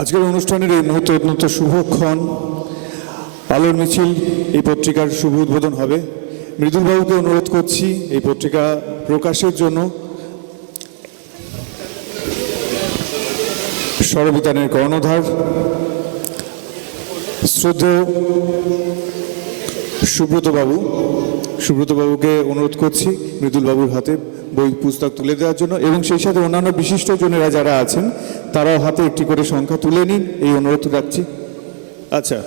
আজকের অনুষ্ঠানের এই মুহূর্তে অত্যন্ত শুভক্ষণ আলোর মিছিল, এই পত্রিকার শুভ উদ্বোধন হবে। মৃদুলবাবুকে অনুরোধ করছি এই পত্রিকা প্রকাশের জন্য। সরবিতানের কর্ণধার। শ্রদ্ধেয় সুব্রত বাবু সুব্রত বাবুকে অনুরোধ করছি মৃদুল বাবুর হাতে বই পুস্তক তুলে দেওয়ার জন্য এবং সেই সাথে অন্যান্য বিশিষ্টজনেরা যারা আছেন, তারাও হাতে একটি করে সংখ্যা তুলে নিন। এই অনুরোধ রাখছি। আচ্ছা।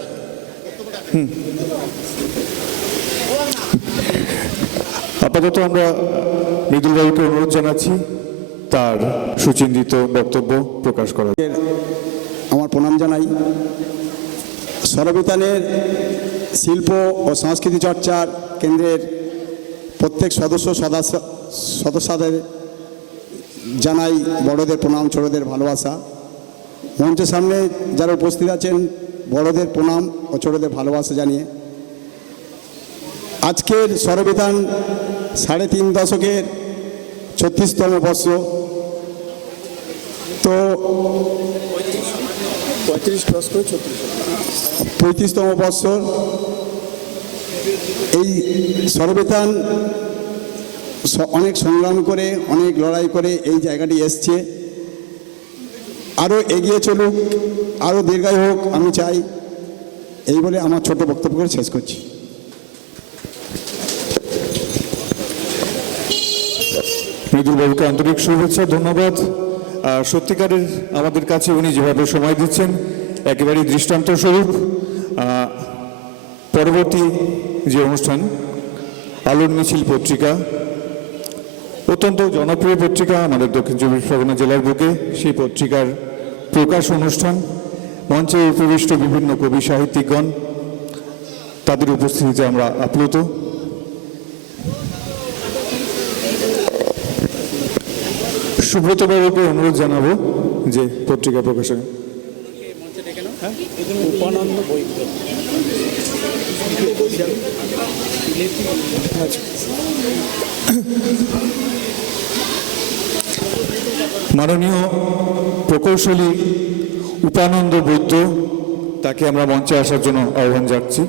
হুম। আপাতত আমরা মৃদুল বাবুকে অনুরোধ জানাচ্ছি, তার সুচিন্তিত বক্তব্য প্রকাশ করার। আমার প্রণাম জানাই। সরবিতানের শিল্প ও সংস্কৃতি চর্চার কেন্দ্রের প্রত্যেক সদস্য সদস্য সদস্যদের জানাই বড়দের প্রণাম ছোটদের ভালোবাসা। মঞ্চের সামনে যারা উপস্থিত আছেন বড়দের প্রণাম ও ছোটদের ভালোবাসা জানিয়ে। আজকের সরবিতান সাড়ে তিন দশকের ছত্রিশতম বর্ষ। তো পঁয়ত্রিশতম বৎসর এই সর্বেতান অনেক সংগ্রাম করে, অনেক লড়াই করে এই জায়গাটি এসছে। আরও এগিয়ে চলুক আরও দীর্ঘায়ু হোক, আমি চাই এই বলে আমার ছোট বক্তব্য করে শেষ করছি। মৃদুল বাবুকে আন্তরিক শুভেচ্ছা, ধন্যবাদ। সত্যিকারের আমাদের কাছে উনি যেভাবে সময় দিচ্ছেন, একেবারেই দৃষ্টান্ত স্বরূপ পরবর্তী যে অনুষ্ঠান আলোর মিছিল পত্রিকা, অত্যন্ত জনপ্রিয় পত্রিকা আমাদের দক্ষিণ চব্বিশ পরগনা জেলার বুকে। সেই পত্রিকার প্রকাশ অনুষ্ঠান, মঞ্চে উপবিষ্ট বিভিন্ন কবি সাহিত্যিকগণ, তাদের উপস্থিতিতে আমরা আপ্লুত। সুব্রত বাবুকে অনুরোধ জানাব যে পত্রিকা প্রকাশক। মাননীয় প্রকৌশলী উপানন্দ বৈদ্য, তাকে আমরা মঞ্চে আসার জন্য আহ্বান যাচ্ছি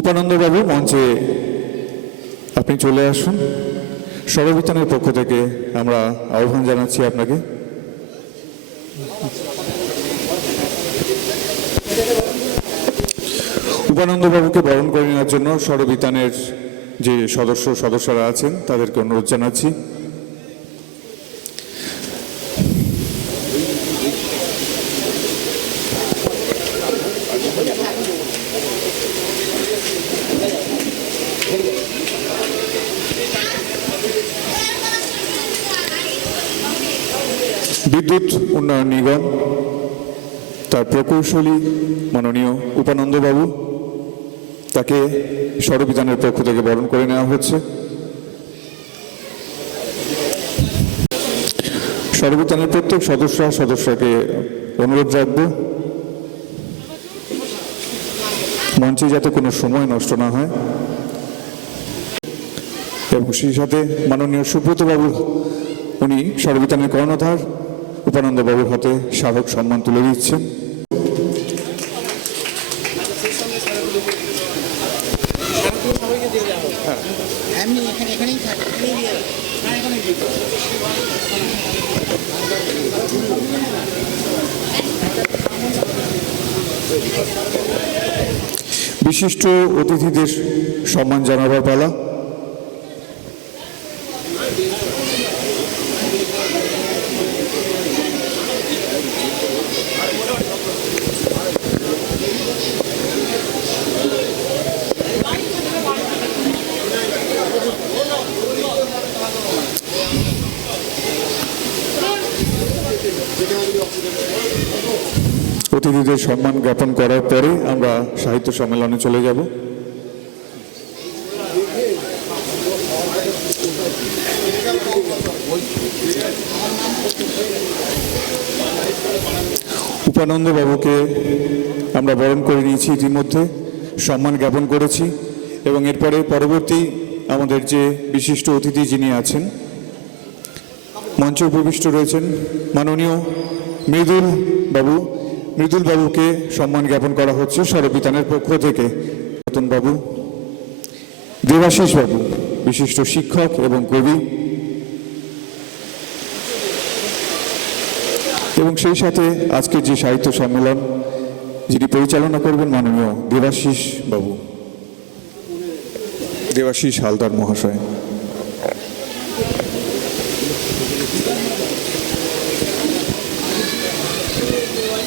উপানন্দবাবু, মঞ্চে আপনি চলে আসুন। সরবিতানের পক্ষ থেকে আমরা আহ্বান জানাচ্ছি আপনাকে। উপানন্দ বাবুকে বরণ করে নেওয়ার জন্য সরবিতানের যে সদস্য, সদস্যরা আছেন, তাদেরকে অনুরোধ জানাচ্ছি। বিদ্যুৎ উন্নয়ন নিগম, তার প্রকৌশলী, মাননীয় উপানন্দবাবু। তাকে সরবিধানের পক্ষ থেকে বরণ করে নেওয়া হচ্ছে সরবিধানের প্রত্যেক সদস্য সদস্যকে অনুরোধ রাখব, মঞ্চে যাতে কোনো সময় নষ্ট না হয়। এবং সেই সাথে মাননীয় সুব্রত বাবু উনি সর্ববিতানের কর্ণধার উপানন্দ বাবুর হাতে স্মারক সম্মান তুলে দিচ্ছেন। এখানেই। হ্যাঁ। বিশিষ্ট অতিথিদের সম্মান জানাবার পালা অতিথিদের সম্মান জ্ঞাপন করার পরে আমরা সাহিত্য সম্মেলনে চলে যাব। উপানন্দ বাবুকে আমরা বরণ করে নিয়েছি ইতিমধ্যে, সম্মান জ্ঞাপন করেছি এবং এরপরে পরবর্তী আমাদের যে বিশিষ্ট অতিথি যিনি আছেন, মঞ্চে উপবিষ্ট রয়েছেন মাননীয় মৃদুল বাবু, মৃদুল বাবুকে সম্মান জ্ঞাপন করা হচ্ছে সরবিতানের পক্ষ থেকে। রতন বাবু, দেবাশিস বাবু, বিশিষ্ট শিক্ষক এবং কবি। এবং সেই সাথে আজকের যে সাহিত্য সম্মেলন, যিনি পরিচালনা করবেন মাননীয় দেবাশিস বাবু। দেবাশিস হালদার মহাশয়।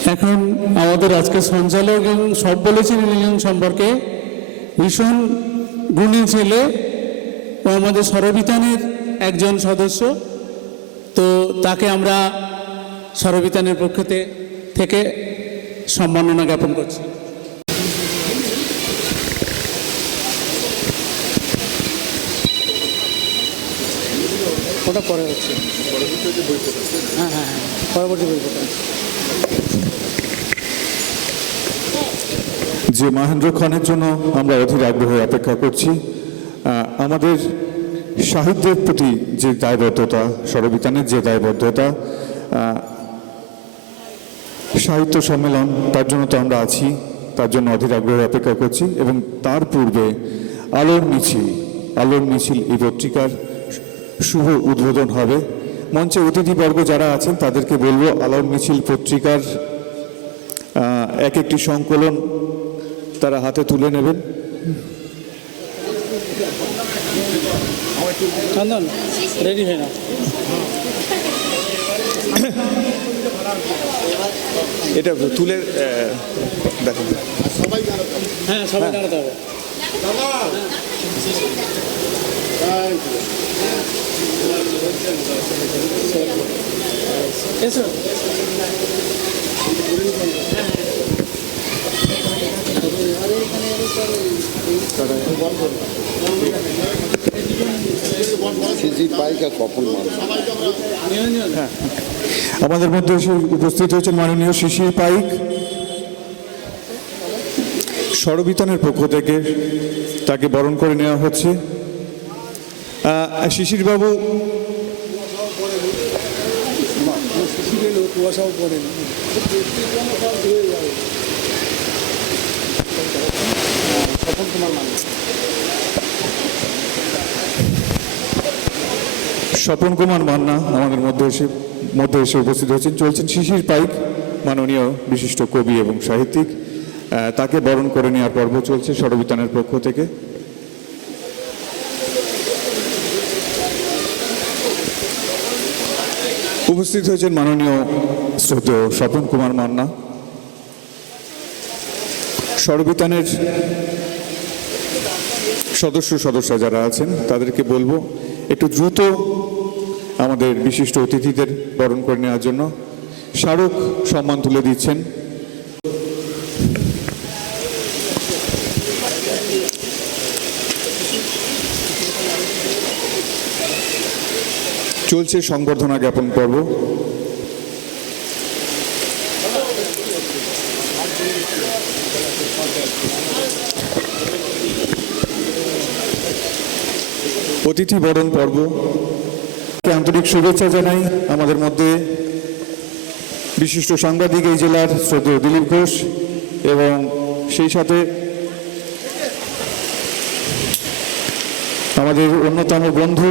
এখন আমাদের আজকে সঞ্চালক এবং সব বলেছেন ইলিয়ন সম্পর্কে। ভীষণ গুণী ছেলে ও আমাদের সরবিতানের একজন সদস্য। তো তাকে আমরা সরবিতানের পক্ষ তে- থেকে সম্মাননা জ্ঞাপন করছি। ওটা পরে হচ্ছে। হ্যাঁ হ্যাঁ হ্যাঁ পরবর্তী বই যে মহেন্দ্র খানের জন্য আমরা অধীর আগ্রহে অপেক্ষা করছি আমাদের সাহিত্যের প্রতি যে দায়বদ্ধতা, সরবিতানের যে দায়বদ্ধতা সাহিত্য সম্মেলন, তার জন্য তো আমরা আছি, তার জন্য অধীর আগ্রহে অপেক্ষা করছি এবং তার পূর্বে আলোর মিছিল আলোর মিছিল এই পত্রিকার শুভ উদ্বোধন হবে। মঞ্চে অতিথিবর্গ যারা আছেন তাদেরকে বলব আলোর মিছিল পত্রিকার এক একটি সংকলন তারা হাতে তুলে নেবেন। রেডি হয়ে না এটা তুলে দেখুন হ্যাঁ সবাই দাঁড়াতে হবে। নিরঞ্জন আমাদের মধ্যে উপস্থিত হয়েছেন মাননীয় শিশির পাইক। সরবিতানের পক্ষ থেকে তাকে বরণ করে নেওয়া হচ্ছে। আহ, শিশির বাবু কুয়াশাও পড়ে স্বপন কুমার মান্না আমাদের মধ্যে এসে মধ্যে এসে উপস্থিত হয়েছেন। চলছেন শিশির পাইক মাননীয় বিশিষ্ট কবি এবং সাহিত্যিক। তাকে বরণ করে নেওয়ার পর্ব চলছে সরবিতানের পক্ষ থেকে। উপস্থিত হয়েছেন মাননীয় শ্রদ্ধেয় স্বপন কুমার মান্না। সর্বিতানের সদস্য সদস্য যারা আছেন, তাদেরকে বলব, একটু দ্রুত আমাদের বিশিষ্ট অতিথিদের বরণ করে নেওয়ার জন্য। স্মারক সম্মান তুলে দিচ্ছেন। চলছে সংবর্ধনা জ্ঞাপন পর্ব। অতিথি বরণ পর্ব। আন্তরিক শুভেচ্ছা জানাই আমাদের মধ্যে বিশিষ্ট সাংবাদিক এই জেলার শ্রদ্ধেয় দিলীপ ঘোষ এবং সেই সাথে আমাদের অন্যতম বন্ধু